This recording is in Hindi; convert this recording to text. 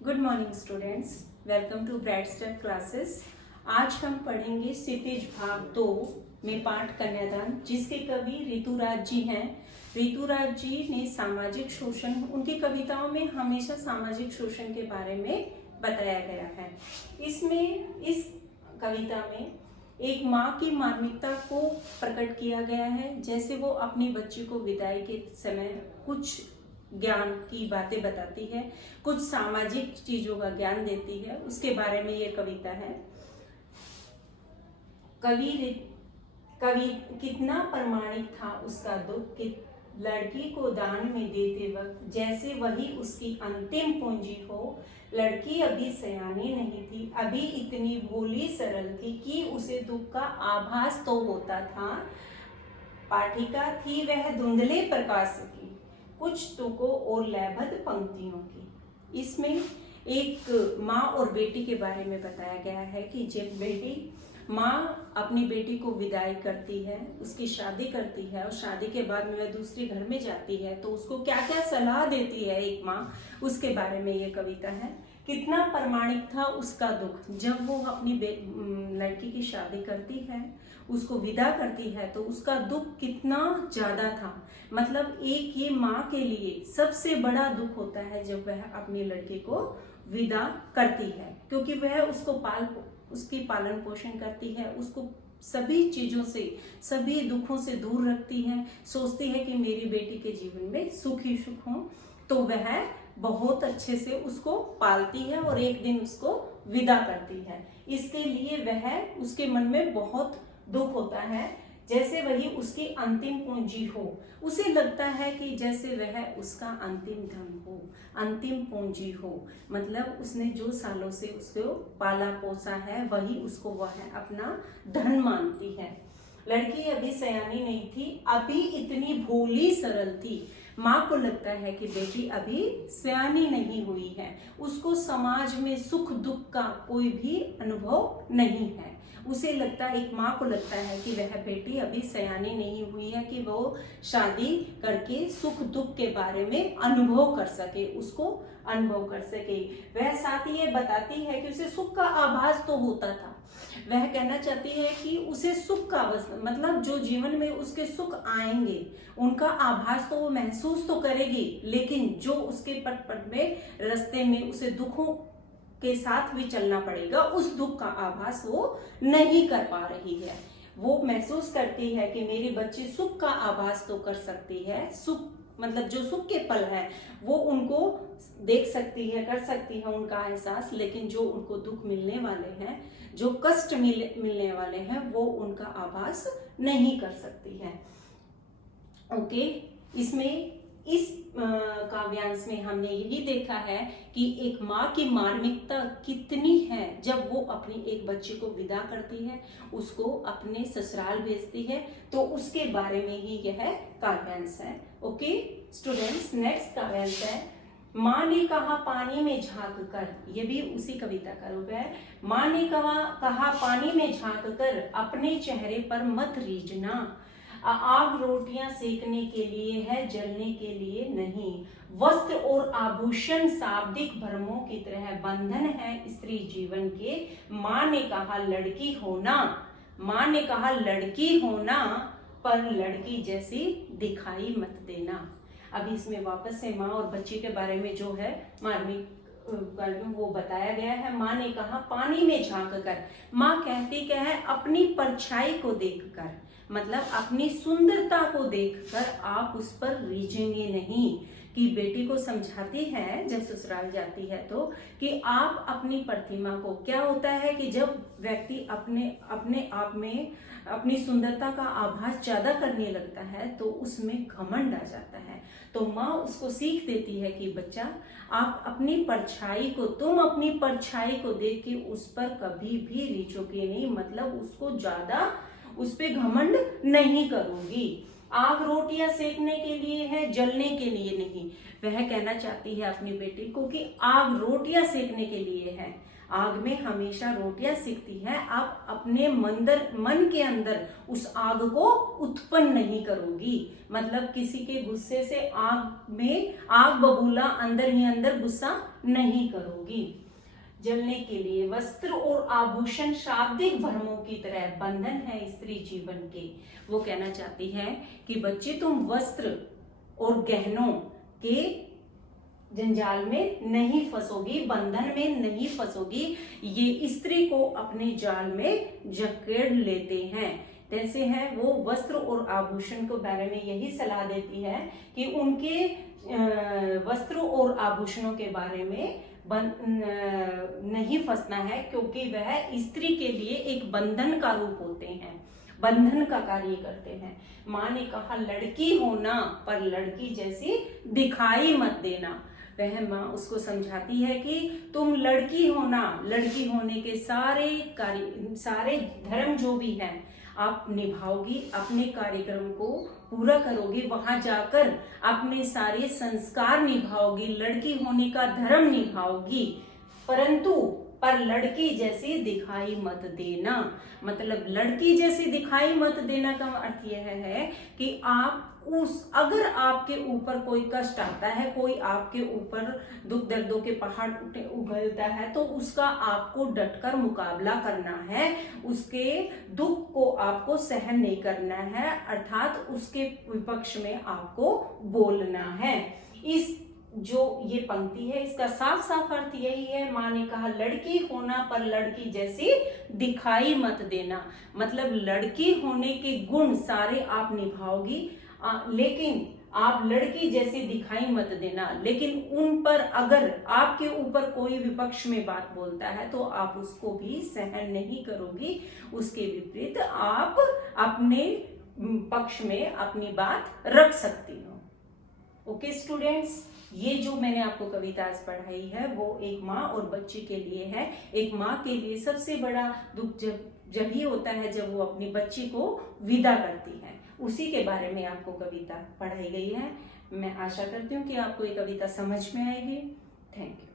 Good morning students, welcome to bright step classes. आज हम पढ़ेंगे क्षितिज भाग 2 में पाठ कन्यादान, जिसके कवि ऋतुराज जी हैं। ऋतुराज जी ने सामाजिक शोषण, उनकी कविताओं में हमेशा सामाजिक शोषण के बारे में बताया गया है। इस कविता में एक माँ की मार्मिकता को प्रकट किया गया है। जैसे वो अपनी बच्ची को विदाई के समय कुछ ज्ञान की बातें बताती है, कुछ सामाजिक चीजों का ज्ञान देती है, उसके बारे में ये कविता है। कवि कितना प्रमाणिक था उसका दुख कि लड़की को दान में देते वक्त जैसे वही उसकी अंतिम पूंजी हो। लड़की अभी सयानी नहीं थी, अभी इतनी भोली सरल थी कि उसे दुख का आभास तो होता था। पाठिका थी वह धुंधले प्रकाश की, कुछ तुकों और लयबद्ध पंक्तियों की। इसमें एक माँ और बेटी के बारे में बताया गया है कि जब माँ अपनी बेटी को विदाई करती है, उसकी शादी करती है और शादी के बाद में वह दूसरे घर में जाती है तो उसको क्या क्या सलाह देती है एक माँ, उसके बारे में ये कविता है। कितना प्रमाणिक था उसका दुख, जब वो अपनी लड़की की शादी करती है, उसको विदा करती है तो उसका दुख कितना ज्यादा था। मतलब एक ये माँ के लिए सबसे बड़ा दुख होता है जब वह अपनी लड़की को विदा करती है, क्योंकि वह उसकी पालन पोषण करती है, उसको सभी चीजों से, सभी दुखों से दूर रखती है, सोचती है कि मेरी बेटी के जीवन में सुख ही सुख हो, तो वह बहुत अच्छे से उसको पालती है और एक दिन उसको विदा करती है। इसके लिए वह उसके मन में बहुत दुख होता है, जैसे वही उसकी अंतिम पूंजी हो। उसे लगता है कि जैसे वह उसका अंतिम धन हो, अंतिम पूंजी हो। मतलब उसने जो सालों से उसको पाला पोसा है वही उसको वह अपना धन मानती है। लड़की अभी सयानी नहीं थी, अभी इतनी भोली सरल थी। माँ को लगता है कि बेटी अभी सयानी नहीं हुई है, उसको समाज में सुख दुख का कोई भी अनुभव नहीं है। उसे लगता है, एक माँ को लगता है कि वह बेटी अभी सयानी नहीं हुई है कि वो शादी करके सुख दुख के बारे में अनुभव कर सके, उसको अनुभव कर सके। वह साथ ही ये बताती है कि उसे सुख का आभास तो होता था। वह कहना चाहती है कि उसे सुख का मतलब जो जीवन में उसके सुख आएंगे उनका आभास तो वो महसूस तो करेगी, लेकिन जो उसके पट में रास्ते में उसे दुखों के साथ भी चलना पड़ेगा, उस दुख का आभास वो नहीं कर पा रही है। वो महसूस करती है कि मेरी बच्ची सुख का आभास तो कर सकती है, सुख मतलब जो सुख के पल है वो उनको देख सकती है, कर सकती है उनका एहसास, लेकिन जो उनको दुख मिलने वाले हैं, जो कष्ट मिलने वाले हैं, वो उनका आभास नहीं कर सकती है। ओके, इसमें इस काव्यांश में हमने यही देखा है कि एक माँ की मार्मिकता कितनी है जब वो अपनी एक बच्ची को विदा करती है, उसको अपने ससुराल भेजती है, तो उसके बारे में ही यह काव्यांश है। ओके स्टूडेंट्स, नेक्स्ट काव्यांश है माँ ने कहा पानी में झांक कर। ये भी उसी कविता का रूप है। माँ ने कहा पानी में झांक कर अपने चेहरे पर मत रीझना। आग रोटियां सेकने के लिए है, जलने के लिए नहीं। वस्त्र और आभूषण शाब्दिक भ्रमों की तरह बंधन है स्त्री जीवन के। माँ ने कहा लड़की होना, माँ ने कहा लड़की होना, पर लड़की जैसी दिखाई मत देना। अभी इसमें वापस से माँ और बच्ची के बारे में जो है मार्मिक वो बताया गया है। माँ ने कहा पानी में झांक कर। माँ कहती क्या है, अपनी परछाई को देखकर, मतलब अपनी सुंदरता को देखकर आप उस पर रीझेंगे नहीं। कि बेटी को समझाती है जब ससुराल जाती है तो कि आप अपनी प्रतिमा को, क्या होता है कि जब व्यक्ति अपने आप में अपनी सुंदरता का आभास ज्यादा करने लगता है तो उसमें घमंड आ जाता है। तो माँ उसको सीख देती है कि बच्चा आप अपनी परछाई को, तुम अपनी परछाई को देख के उस पर कभी भी रीझोगे नहीं, मतलब उसको ज्यादा उस पे घमंड नहीं करूंगी। आग रोटियां सेकने के लिए है, जलने के लिए नहीं। वह कहना चाहती है अपनी बेटी को कि आग रोटियां सेकने के लिए है, आग में हमेशा रोटियां सिकती है। आप अपने मन के अंदर उस आग को उत्पन्न नहीं करोगी, मतलब किसी के गुस्से से आग बबूला अंदर ही अंदर गुस्सा नहीं करोगी। जलने के लिए वस्त्र और आभूषण शाब्दिक भ्रमों की तरह बंधन है स्त्री जीवन के। वो कहना चाहती है कि बच्चे तुम वस्त्र और गहनों के जंजाल में नहीं फंसोगी, बंधन में नहीं फंसोगी। ये स्त्री को अपने जाल में जकड़ लेते हैं। जैसे है वो वस्त्र और आभूषण के बारे में यही सलाह देती है कि उनके वस्त्रों और आभूषणों के बारे में नहीं फंसना है, क्योंकि वह स्त्री के लिए एक बंधन का रूप होते हैं, बंधन का कार्य करते हैं। माँ ने कहा लड़की होना पर लड़की जैसी दिखाई मत देना। वह माँ उसको समझाती है कि तुम लड़की होना, लड़की होने के सारे धर्म जो भी हैं आप निभाओगी, अपने कार्यक्रम को पूरा करोगी, वहां जाकर अपने सारे संस्कार निभाओगी, लड़की होने का धर्म निभाओगी, परंतु पर लड़की जैसी दिखाई मत देना। मतलब लड़की जैसी दिखाई मत देना का अर्थ यह है कि आप अगर आपके ऊपर कोई कष्ट आता है, कोई आपके ऊपर दुख दर्दों के पहाड़ उगलता है, तो उसका आपको डटकर मुकाबला करना है, उसके दुख को आपको सहन नहीं करना है, अर्थात उसके विपक्ष में आपको बोलना है। इस जो ये पंक्ति है इसका साफ साफ अर्थ यही है। माँ ने कहा लड़की होना पर लड़की जैसी दिखाई मत देना, मतलब लड़की होने के गुण सारे आप निभाओगी, लेकिन आप लड़की जैसी दिखाई मत देना। लेकिन उन पर अगर आपके ऊपर कोई विपक्ष में बात बोलता है तो आप उसको भी सहन नहीं करोगी, उसके विपरीत आप अपने पक्ष में अपनी बात रख सकती हो। ओके स्टूडेंट्स, ये जो मैंने आपको कविता आज पढ़ाई है वो एक माँ और बच्चे के लिए है। एक माँ के लिए सबसे बड़ा दुख जब ही होता है जब वो अपनी बच्ची को विदा करती है, उसी के बारे में आपको कविता पढ़ाई गई है। मैं आशा करती हूँ कि आपको ये कविता समझ में आएगी। Thank you.